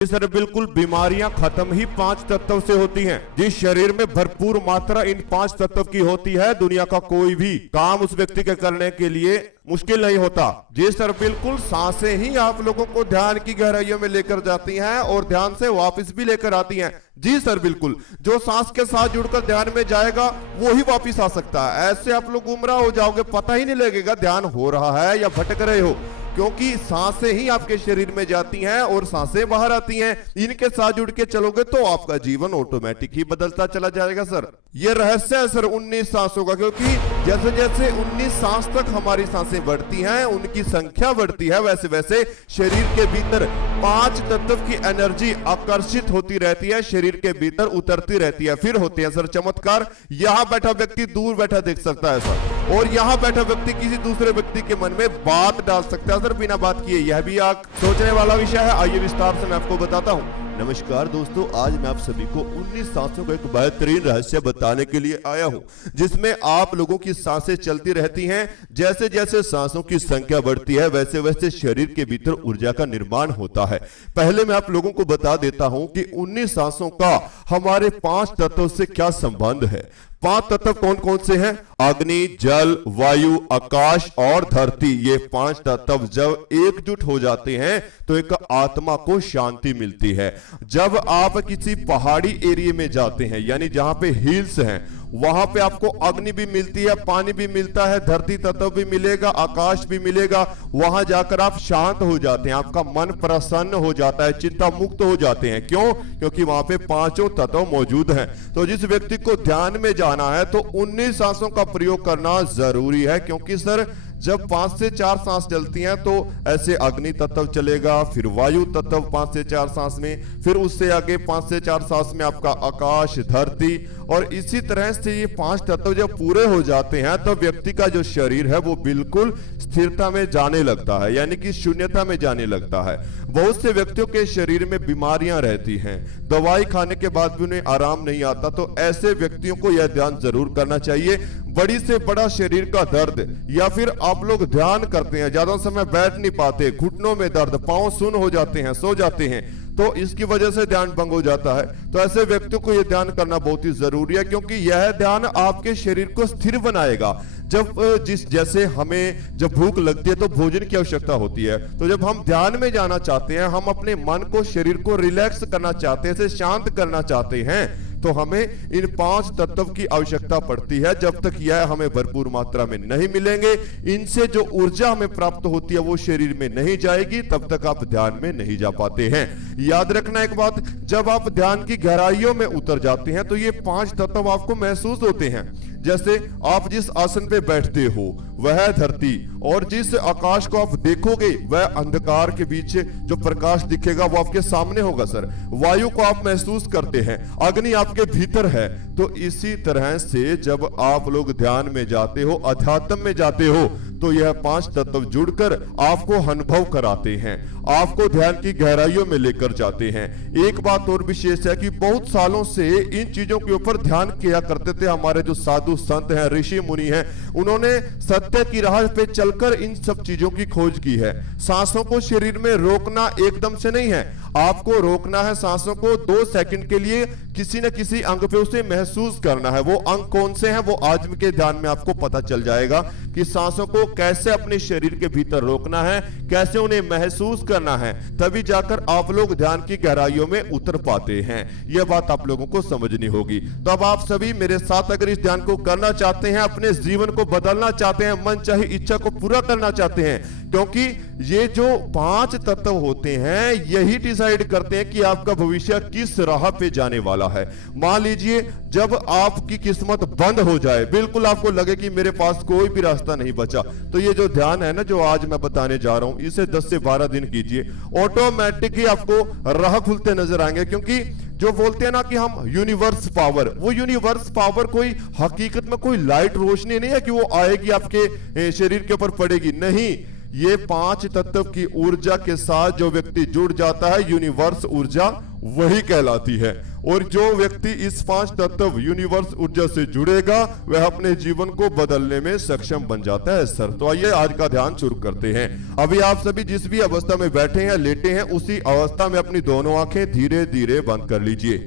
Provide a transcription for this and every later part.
Sir बिल्कुल बीमारियां खत्म ही 5 तत्व से होती हैं। जिस शरीर में भरपूर मात्रा इन 5 तत्व की होती है, दुनिया का कोई भी काम उस व्यक्ति के करने के लिए मुश्किल नहीं होता। जी सर बिल्कुल, सांसें ही आप लोगों को ध्यान की गहराइयों में लेकर जाती हैं और ध्यान से वापस भी लेकर आती हैं। जी सर बिल्कुल, जो सांस के साथ जुड़कर ध्यान में जाएगा वो ही वापस आ सकता है। ऐसे आप लोग गुमराह हो जाओगे, पता ही नहीं लगेगा ध्यान हो रहा है या भटक रहे हो, क्योंकि सांसें ही आपके शरीर में जाती हैं और सांसें बाहर आती हैं। इनके साथ जुड़ के चलोगे तो आपका जीवन ऑटोमेटिक ही बदलता चला जाएगा। सर ये रहस्य है सर 19 सांसों का, क्योंकि जैसे जैसे 19 सांस तक हमारी सांसें बढ़ती हैं, उनकी संख्या बढ़ती है, वैसे वैसे शरीर के भीतर 5 तत्व की एनर्जी आकर्षित होती रहती है, शरीर के भीतर उतरती रहती है। फिर होते हैं सर चमत्कार। यहां बैठा व्यक्ति दूर बैठा देख सकता है सर, और यहां बैठा व्यक्ति किसी दूसरे व्यक्ति के मन में बात डाल सकता है सर बिना बात किए। यह भी आप सोचने वाला विषय है। आइए विस्तार से मैं आपको बताता हूं। नमस्कार दोस्तों, आज मैं आप सभी को 19 सांसों का एक बेहतरीन रहस्य बताने के लिए आया हूं, जिसमें आप लोगों की सांसें चलती रहती हैं। जैसे जैसे सांसों की संख्या बढ़ती है, वैसे वैसे शरीर के भीतर ऊर्जा का निर्माण होता है। पहले मैं आप लोगों को बता देता हूं कि 19 सांसों का हमारे 5 तत्वों से क्या संबंध है। 5 तत्व कौन कौन से हैं? अग्नि, जल, वायु, आकाश और धरती। ये 5 तत्व जब एकजुट हो जाते हैं तो एक आत्मा को शांति मिलती है। जब आप किसी पहाड़ी एरिया में जाते हैं, यानी जहां पे हिल्स हैं, वहां पे आपको अग्नि भी मिलती है, पानी भी मिलता है, धरती तत्व भी मिलेगा, आकाश भी मिलेगा। वहां जाकर आप शांत हो जाते हैं, आपका मन प्रसन्न हो जाता है, चिंता मुक्त हो जाते हैं। क्यों? क्योंकि वहां पे 5 तत्व मौजूद हैं। तो जिस व्यक्ति को ध्यान में जाना है तो 19 सांसों का प्रयोग करना जरूरी है, क्योंकि सर जब 5 से 4 सांस चलती हैं तो ऐसे अग्नि तत्व चलेगा, फिर वायु तत्व 5 से 4 सांस में, फिर उससे आगे 5 से 4 सांस में आपका आकाश, धरती, और इसी तरह से ये 5 तत्व जब पूरे हो जाते हैं तो व्यक्ति का जो शरीर है वो बिल्कुल स्थिरता में जाने लगता है, यानी कि शून्यता में जाने लगता है। बहुत से व्यक्तियों के शरीर में बीमारियां रहती हैं, दवाई खाने के बाद भी उन्हें आराम नहीं आता, तो ऐसे व्यक्तियों को यह ध्यान जरूर करना चाहिए। बड़ी से बड़ा शरीर का दर्द, या फिर आप लोग ध्यान करते हैं, ज्यादा समय बैठ नहीं पाते, घुटनों में दर्द, पांव सुन्न हो जाते हैं, सो जाते हैं, तो इसकी वजह से ध्यान भंग हो जाता है। तो ऐसे व्यक्तियों को यह ध्यान करना बहुत ही जरूरी है, क्योंकि यह ध्यान आपके शरीर को स्थिर बनाएगा। जैसे हमें जब भूख लगती है तो भोजन की आवश्यकता होती है, तो जब हम ध्यान में जाना चाहते हैं, हम अपने मन को, शरीर को रिलैक्स करना चाहते हैं, इसे शांत करना चाहते हैं, तो हमें इन 5 तत्व की आवश्यकता पड़ती है। जब तक यह हमें भरपूर मात्रा में नहीं मिलेंगे, इनसे जो ऊर्जा हमें प्राप्त होती है वो शरीर में नहीं जाएगी, तब तक आप ध्यान में नहीं जा पाते हैं। याद रखना एक बात, जब आप ध्यान की गहराइयों में उतर जाते हैं तो ये 5 तत्व आपको महसूस होते हैं। जैसे आप जिस आसन पे बैठते हो वह धरती, और जिस आकाश को आप देखोगे वह अंधकार के बीच जो प्रकाश दिखेगा वो आपके सामने होगा सर। वायु को आप महसूस करते हैं, अग्नि आपके भीतर है। तो इसी तरह से जब आप लोग ध्यान में जाते हो, अध्यात्म में जाते हो, तो यह 5 तत्व जुड़कर आपको अनुभव कराते हैं, आपको ध्यान की गहराइयों में लेकर जाते हैं। एक बात और विशेष है कि बहुत सालों से इन चीजों के ऊपर ध्यान किया करते थे हमारे जो साधु संत हैं, ऋषि मुनि हैं, उन्होंने सत्य की राह पे चलकर इन सब चीजों की खोज की है। सांसों को शरीर में रोकना एकदम से नहीं है, आपको रोकना है सांसों को 2 सेकंड के लिए, किसी न किसी अंग पे उसे महसूस करना है। वो अंग कौन से हैं वो आज के ध्यान में आपको पता चल जाएगा कि सांसों को कैसे अपने शरीर के भीतर रोकना है, कैसे उन्हें महसूस करना है, तभी जाकर आप लोग ध्यान की गहराइयों में उतर पाते हैं। यह बात आप लोगों को समझनी होगी। तो अब आप सभी मेरे साथ अगर इस ध्यान को करना चाहते हैं, अपने जीवन को बदलना चाहते हैं, मन चाहे इच्छा को पूरा करना चाहते हैं, क्योंकि ये जो 5 तत्व होते हैं यही डिसाइड करते हैं कि आपका भविष्य किस राह पे जाने वाला है। मान लीजिए जब आपकी किस्मत बंद हो जाए, बिल्कुल आपको लगे कि मेरे पास कोई भी रास्ता नहीं बचा, तो ये जो ध्यान है ना जो आज मैं बताने जा रहा हूं, इसे 10 से 12 दिन कीजिए, ऑटोमेटिक ही आपको राह खुलते नजर आएंगे। क्योंकि जो बोलते हैं ना कि हम यूनिवर्स पावर, वो यूनिवर्स पावर कोई हकीकत में कोई लाइट रोशनी नहीं है कि वो आएगी आपके शरीर के ऊपर पड़ेगी, नहीं। ये 5 तत्व की ऊर्जा के साथ जो व्यक्ति जुड़ जाता है, यूनिवर्स ऊर्जा वही कहलाती है। और जो व्यक्ति इस पांच तत्व यूनिवर्स ऊर्जा से जुड़ेगा वह अपने जीवन को बदलने में सक्षम बन जाता है सर। तो आइए आज का ध्यान शुरू करते हैं। अभी आप सभी जिस भी अवस्था में बैठे हैं, लेटे हैं, उसी अवस्था में अपनी दोनों आंखें धीरे धीरे बंद कर लीजिए।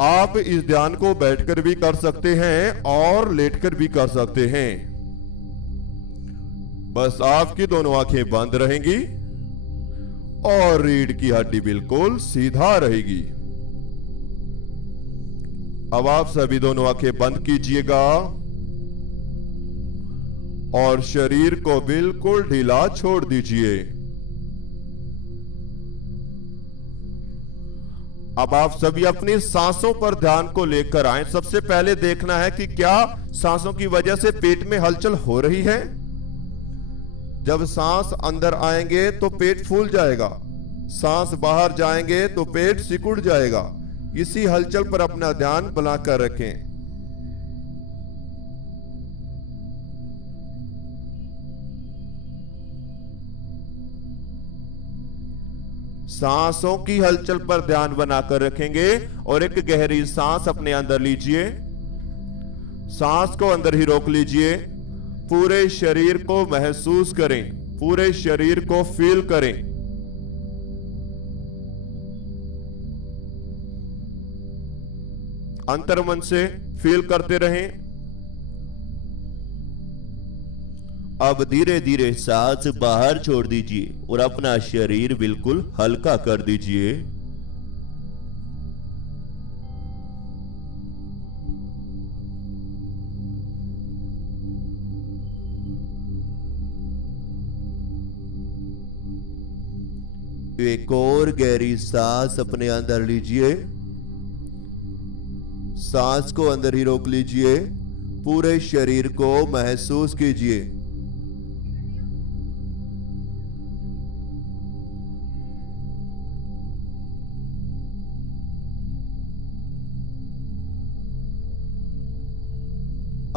आप इस ध्यान को बैठकर भी कर सकते हैं और लेटकर भी कर सकते हैं। बस आपकी दोनों आंखें बंद रहेंगी और रीढ़ की हड्डी बिल्कुल सीधा रहेगी। अब आप सभी दोनों आंखें बंद कीजिएगा और शरीर को बिल्कुल ढीला छोड़ दीजिए। अब आप सभी अपनी सांसों पर ध्यान को लेकर आए। सबसे पहले देखना है कि क्या सांसों की वजह से पेट में हलचल हो रही है। जब सांस अंदर आएंगे तो पेट फूल जाएगा, सांस बाहर जाएंगे तो पेट सिकुड़ जाएगा। इसी हलचल पर अपना ध्यान बनाकर रखें। सांसों की हलचल पर ध्यान बनाकर रखेंगे और एक गहरी सांस अपने अंदर लीजिए। सांस को अंदर ही रोक लीजिए। पूरे शरीर को महसूस करें, पूरे शरीर को फील करें। अंतर्मन से फील करते रहें। अब धीरे धीरे सांस बाहर छोड़ दीजिए और अपना शरीर बिल्कुल हल्का कर दीजिए। एक और गहरी सांस अपने अंदर लीजिए। सांस को अंदर ही रोक लीजिए। पूरे शरीर को महसूस कीजिए।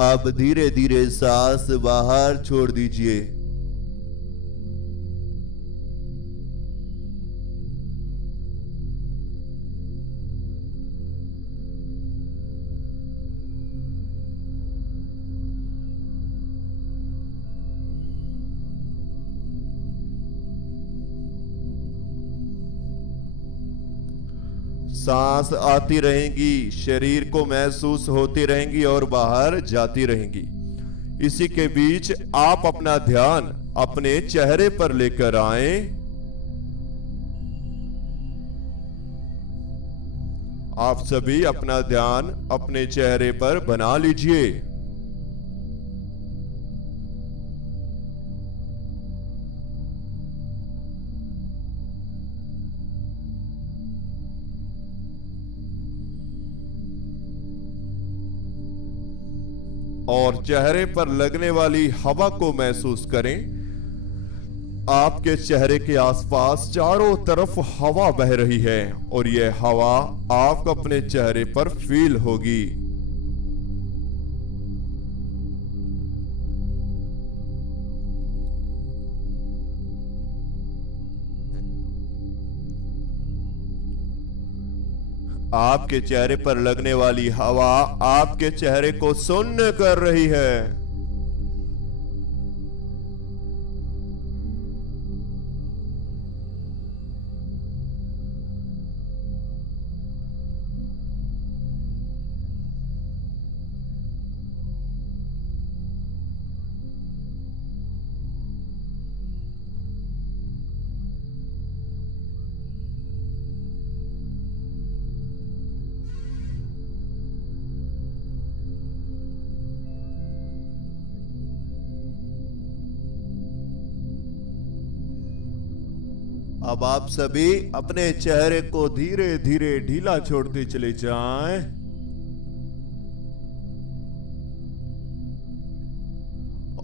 अब धीरे धीरे सांस बाहर छोड़ दीजिए। सांस आती रहेंगी, शरीर को महसूस होती रहेंगी और बाहर जाती रहेंगी। इसी के बीच आप अपना ध्यान अपने चेहरे पर लेकर आए। आप सभी अपना ध्यान अपने चेहरे पर बना लीजिए। और चेहरे पर लगने वाली हवा को महसूस करें। आपके चेहरे के आसपास चारों तरफ हवा बह रही है और यह हवा आपको अपने चेहरे पर फील होगी। आपके चेहरे पर लगने वाली हवा आपके चेहरे को सुन्न कर रही है। अब आप सभी अपने चेहरे को धीरे धीरे ढीला छोड़ते चले जाएं।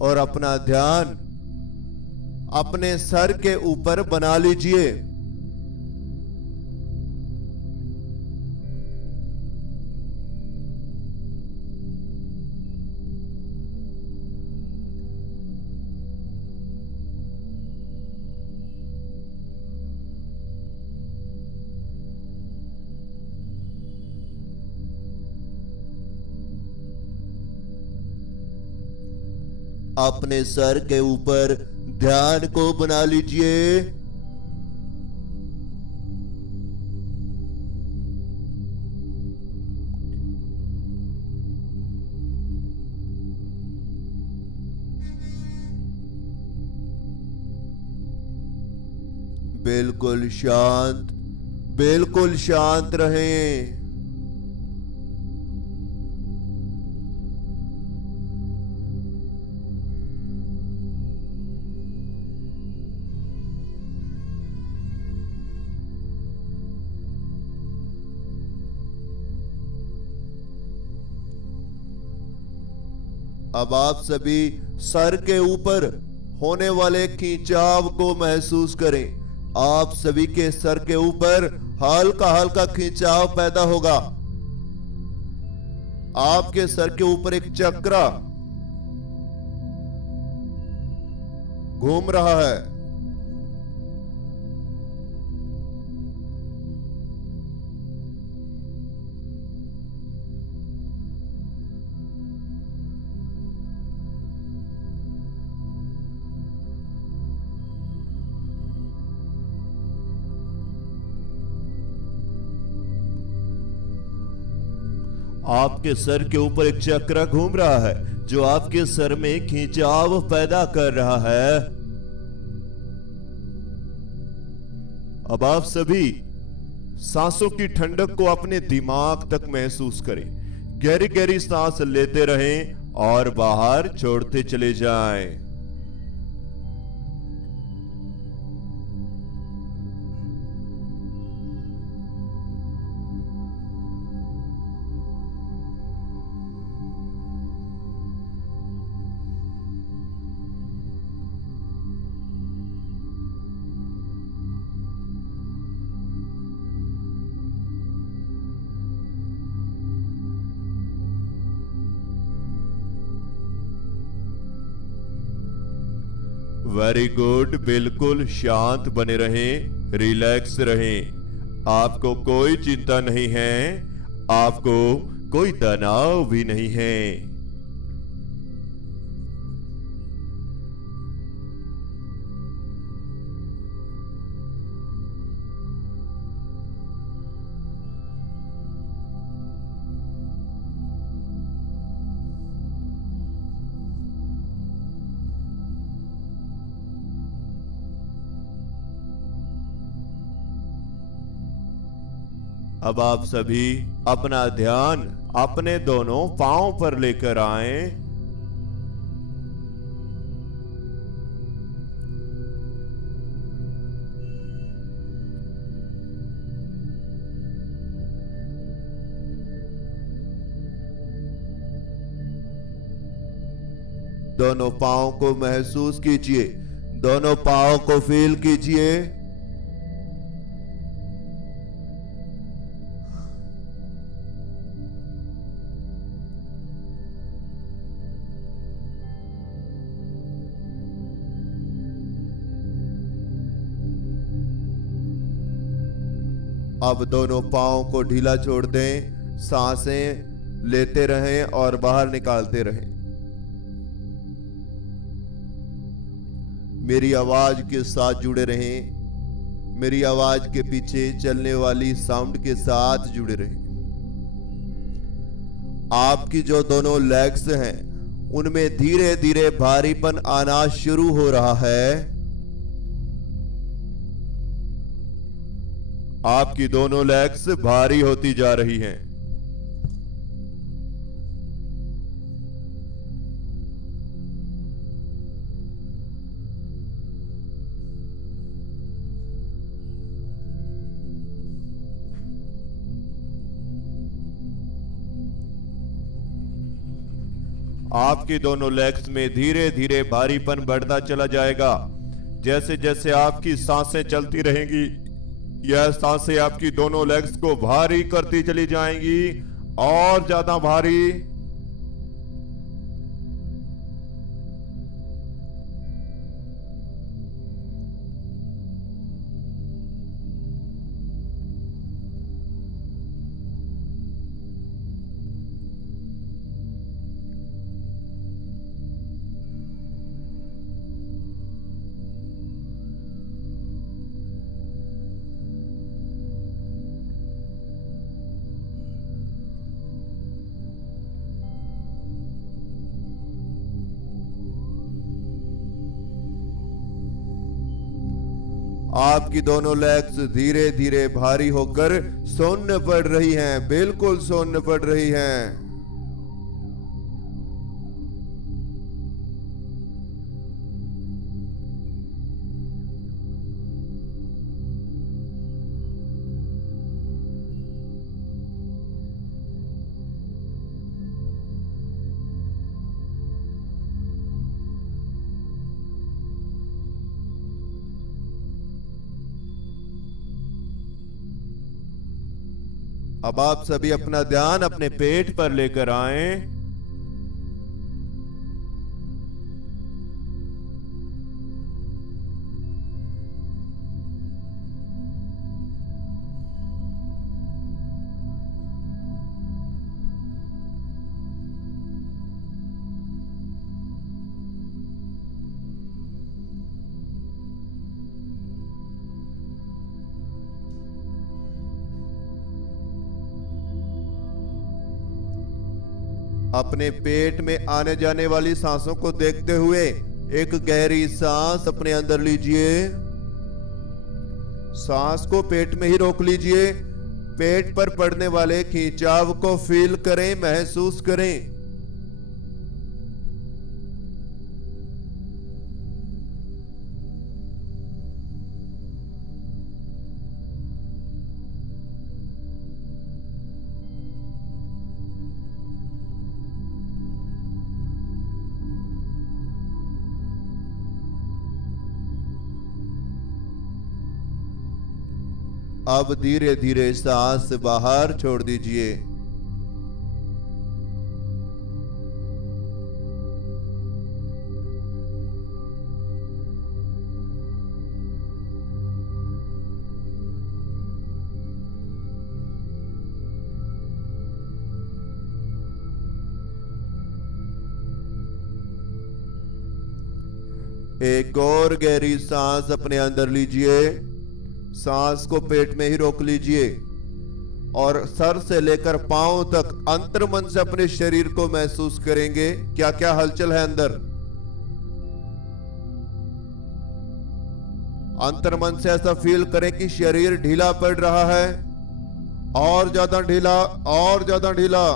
और अपना ध्यान अपने सर के ऊपर बना लीजिए। अपने सर के ऊपर ध्यान को बना लीजिए। बिल्कुल शांत रहें। अब आप सभी सर के ऊपर होने वाले खिंचाव को महसूस करें। आप सभी के सर के ऊपर हल्का हल्का खिंचाव पैदा होगा। आपके सर के ऊपर एक चक्र घूम रहा है। आपके सर के ऊपर एक चक्र घूम रहा है जो आपके सर में खिंचाव पैदा कर रहा है। अब आप सभी सांसों की ठंडक को अपने दिमाग तक महसूस करें। गहरी गहरी सांस लेते रहें और बाहर छोड़ते चले जाएं। Very good. बिल्कुल शांत बने रहें, रिलैक्स रहें। आपको कोई चिंता नहीं है, आपको कोई तनाव भी नहीं है। अब आप सभी अपना ध्यान अपने दोनों पांव पर लेकर आएं। दोनों पांव को महसूस कीजिए, दोनों पांव को फील कीजिए। अब दोनों पांव को ढीला छोड़ दें, सांसें लेते रहें और बाहर निकालते रहें। मेरी आवाज के साथ जुड़े रहें, मेरी आवाज के पीछे चलने वाली साउंड के साथ जुड़े रहें। आपकी जो दोनों लेग्स हैं उनमें धीरे धीरे भारीपन आना शुरू हो रहा है। आपकी दोनों लेग्स भारी होती जा रही हैं। आपकी दोनों लेग्स में धीरे धीरे भारीपन बढ़ता चला जाएगा। जैसे जैसे आपकी सांसें चलती रहेंगी, यह सांसें आपकी दोनों लेग्स को भारी करती चली जाएंगी, और ज्यादा भारी। आपकी दोनों लेग्स धीरे धीरे भारी होकर शून्य पड़ रही हैं, बिल्कुल शून्य पड़ रही हैं। अब आप सभी अपना ध्यान अपने पेट पर लेकर आएं। अपने पेट में आने जाने वाली सांसों को देखते हुए एक गहरी सांस अपने अंदर लीजिए। सांस को पेट में ही रोक लीजिए। पेट पर पड़ने वाले खिंचाव को फील करें, महसूस करें। अब धीरे धीरे सांस बाहर छोड़ दीजिए। एक और गहरी सांस अपने अंदर लीजिए। सांस को पेट में ही रोक लीजिए और सर से लेकर पांव तक अंतर्मन से अपने शरीर को महसूस करेंगे। क्या क्या हलचल है अंदर। अंतर्मन से ऐसा फील करें कि शरीर ढीला पड़ रहा है, और ज्यादा ढीला, और ज्यादा ढीला।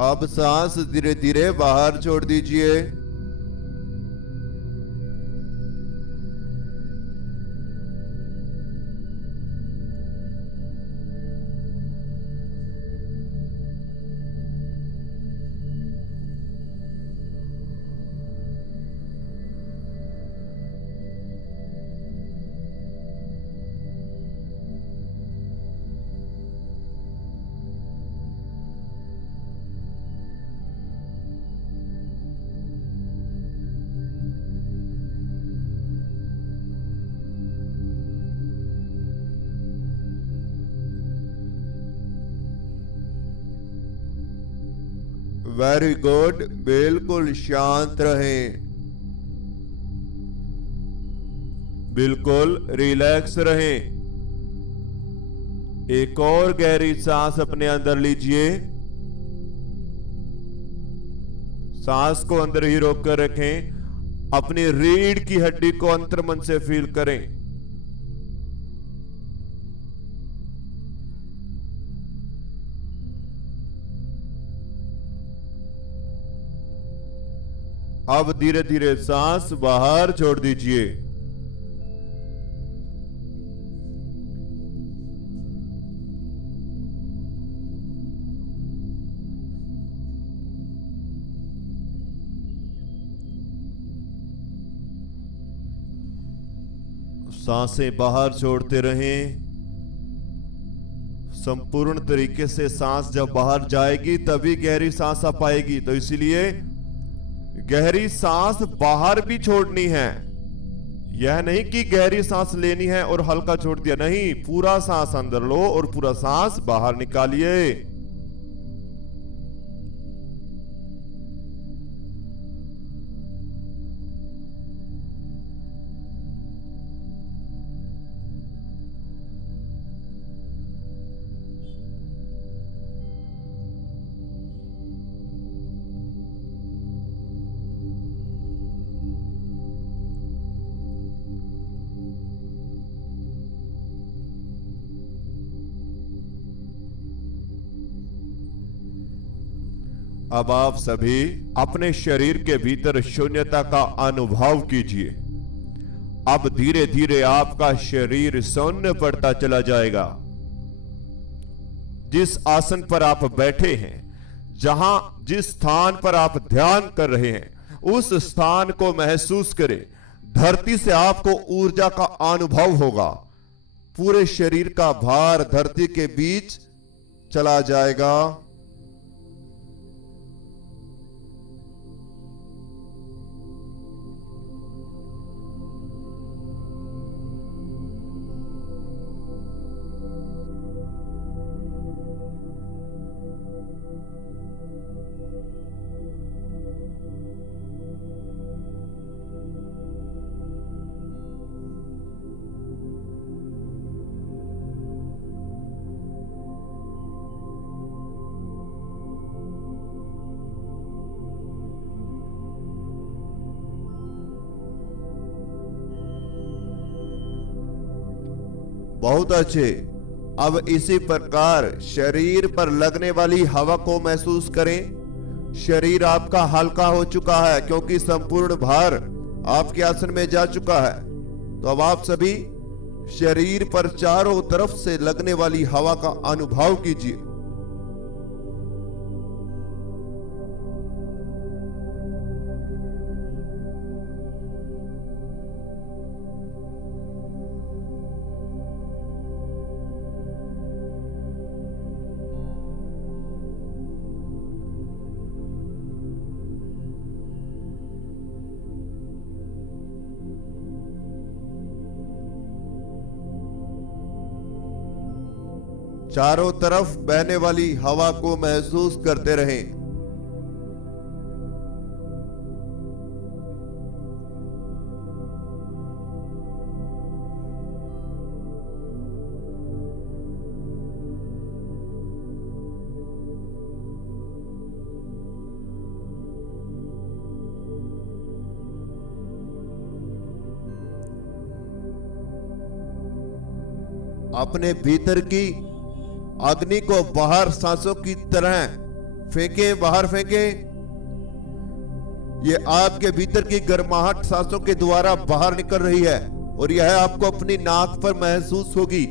अब सांस धीरे धीरे बाहर छोड़ दीजिए। वेरी गुड, बिल्कुल शांत रहें, बिल्कुल रिलैक्स रहें। एक और गहरी सांस अपने अंदर लीजिए। सांस को अंदर ही रोक कर रखें। अपनी रीढ़ की हड्डी को अंतर्मन से फील करें। अब धीरे धीरे सांस बाहर छोड़ दीजिए। सांसें बाहर छोड़ते रहें। संपूर्ण तरीके से सांस जब बाहर जाएगी तभी गहरी सांस आ पाएगी। तो इसीलिए गहरी सांस बाहर भी छोड़नी है। यह नहीं कि गहरी सांस लेनी है और हल्का छोड़ दिया, नहीं, पूरा सांस अंदर लो और पूरा सांस बाहर निकालिए। अब आप सभी अपने शरीर के भीतर शून्यता का अनुभव कीजिए। अब धीरे धीरे आपका शरीर शून्य पड़ता चला जाएगा। जिस आसन पर आप बैठे हैं, जिस स्थान पर आप ध्यान कर रहे हैं, उस स्थान को महसूस करें। धरती से आपको ऊर्जा का अनुभव होगा। पूरे शरीर का भार धरती के बीच चला जाएगा। बहुत अच्छे। अब इसी प्रकार शरीर पर लगने वाली हवा को महसूस करें। शरीर आपका हल्का हो चुका है क्योंकि संपूर्ण भार आपके आसन में जा चुका है। तो अब आप सभी शरीर पर चारों तरफ से लगने वाली हवा का अनुभव कीजिए। चारों तरफ बहने वाली हवा को महसूस करते रहें। अपने भीतर की अग्नि को बाहर सांसों की तरह फेंकें, बाहर फेंकें। ये आपके भीतर की गर्माहट सांसों के द्वारा बाहर निकल रही है और यह आपको अपनी नाक पर महसूस होगी।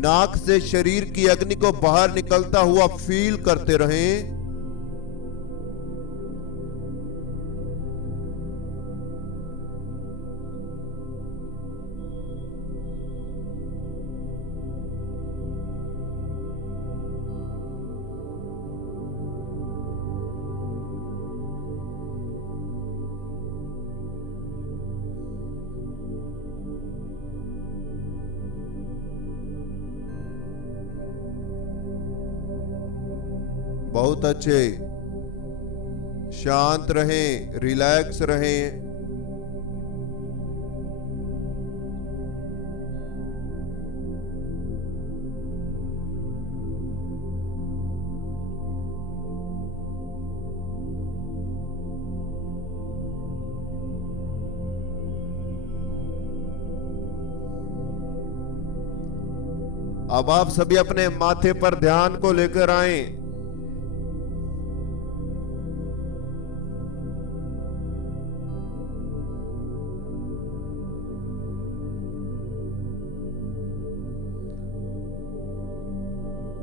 नाक से शरीर की अग्नि को बाहर निकलता हुआ फील करते रहें। बहुत अच्छे। शांत रहें, रिलैक्स रहें। अब आप सभी अपने माथे पर ध्यान को लेकर आएं।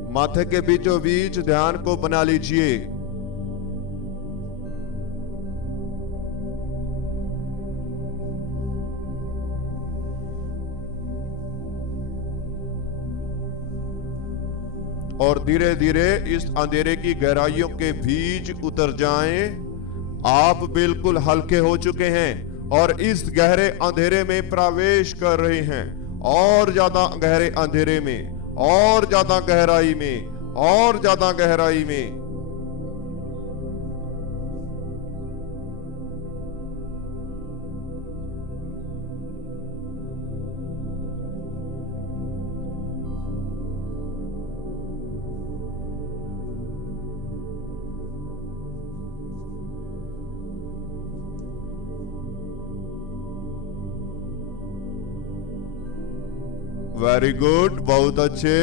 माथे के बीचों बीच ध्यान को बना लीजिए। और धीरे धीरे इस अंधेरे की गहराइयों के बीच उतर जाएं। आप बिल्कुल हल्के हो चुके हैं और इस गहरे अंधेरे में प्रवेश कर रहे हैं। और ज्यादा गहरे अंधेरे में, और ज्यादा गहराई में, और ज्यादा गहराई में। वेरी गुड, बहुत अच्छे।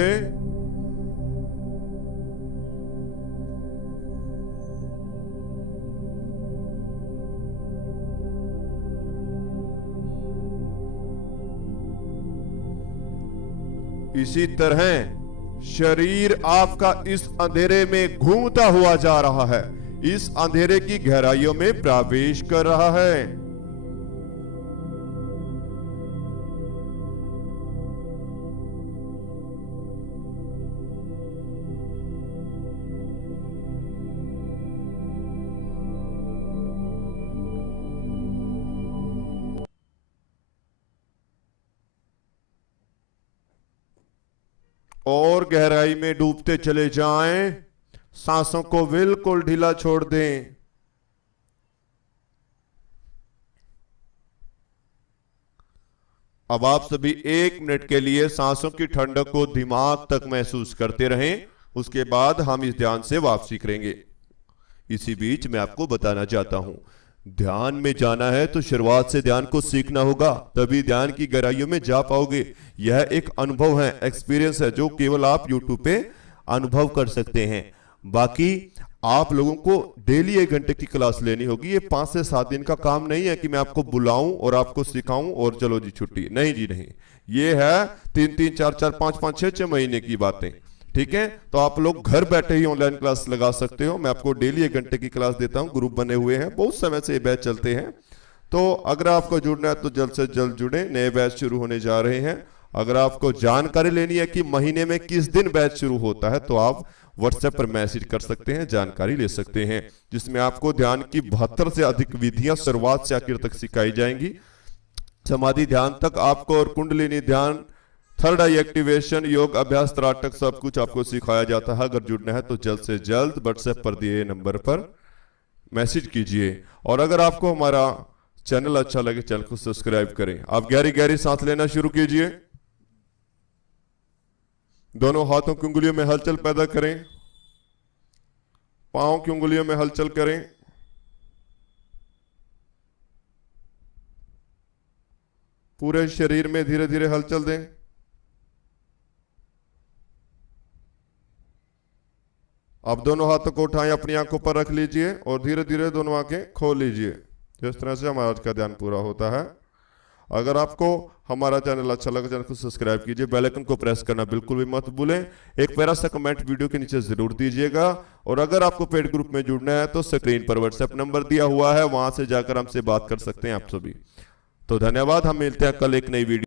इसी तरह शरीर आपका इस अंधेरे में घूमता हुआ जा रहा है, इस अंधेरे की गहराइयों में प्रवेश कर रहा है। और गहराई में डूबते चले जाएं, सांसों को बिल्कुल ढीला छोड़ दें। अब आप सभी 1 मिनट के लिए सांसों की ठंडक को दिमाग तक महसूस करते रहें, उसके बाद हम इस ध्यान से वापसी करेंगे। इसी बीच मैं आपको बताना चाहता हूं, ध्यान में जाना है तो शुरुआत से ध्यान को सीखना होगा, तभी ध्यान की गहराइयों में जा पाओगे। यह एक अनुभव है, एक्सपीरियंस है, जो केवल आप YouTube पे अनुभव कर सकते हैं। बाकी आप लोगों को डेली 1 घंटे की क्लास लेनी होगी। ये 5 से 7 दिन का काम नहीं है कि मैं आपको बुलाऊं और आपको सिखाऊं और चलो जी छुट्टी, नहीं जी नहीं। ये है 3-3, 4-4, 5-5, 6-6 महीने की बातें, ठीक है। तो आप लोग घर बैठे ही ऑनलाइन क्लास लगा सकते हो। मैं आपको डेली 1 घंटे की क्लास देता हूं, ग्रुप बने हुए हैं, बहुत समय से ये बैच चलते हैं। तो अगर आपको जुड़ना है तो जल्द से जल्द जुड़े, नए बैच शुरू होने जा रहे हैं। अगर आपको जानकारी लेनी है कि महीने में किस दिन बैच शुरू होता है तो आप व्हाट्सएप पर मैसेज कर सकते हैं, जानकारी ले सकते हैं, जिसमें आपको ध्यान की 72 से अधिक विधियां शुरुआत से आखिर तक सिखाई जाएंगी। समाधि ध्यान तक आपको, और कुंडलिनी ध्यान, थर्ड आई एक्टिवेशन, योग अभ्यास, त्राटक, सब कुछ आपको सिखाया जाता है। अगर जुड़ना है तो जल्द से जल्द व्हाट्सएप पर दिए नंबर पर मैसेज कीजिए। और अगर आपको हमारा चैनल अच्छा लगे, चैनल को सब्सक्राइब करें। आप गहरी गहरी सांस लेना शुरू कीजिए, दोनों हाथों की उंगलियों में हलचल पैदा करें, पांव की उंगलियों में हलचल करें, पूरे शरीर में धीरे धीरे हलचल दें। आप दोनों हाथों को उठाएं, अपनी आंखों पर रख लीजिए और धीरे धीरे दोनों आंखें खोल लीजिए। जिस तरह से हमारा आज का ध्यान पूरा होता है। अगर आपको हमारा चैनल अच्छा लगे, चैनल को सब्सक्राइब कीजिए, बेल आइकन को प्रेस करना बिल्कुल भी मत भूलें। एक प्यारा सा कमेंट वीडियो के नीचे जरूर दीजिएगा। और अगर आपको पेड ग्रुप में जुड़ना है तो स्क्रीन पर व्हाट्सएप नंबर दिया हुआ है, वहां से जाकर हमसे बात कर सकते हैं आप सभी। तो धन्यवाद, हम मिलते हैं कल एक नई वीडियो।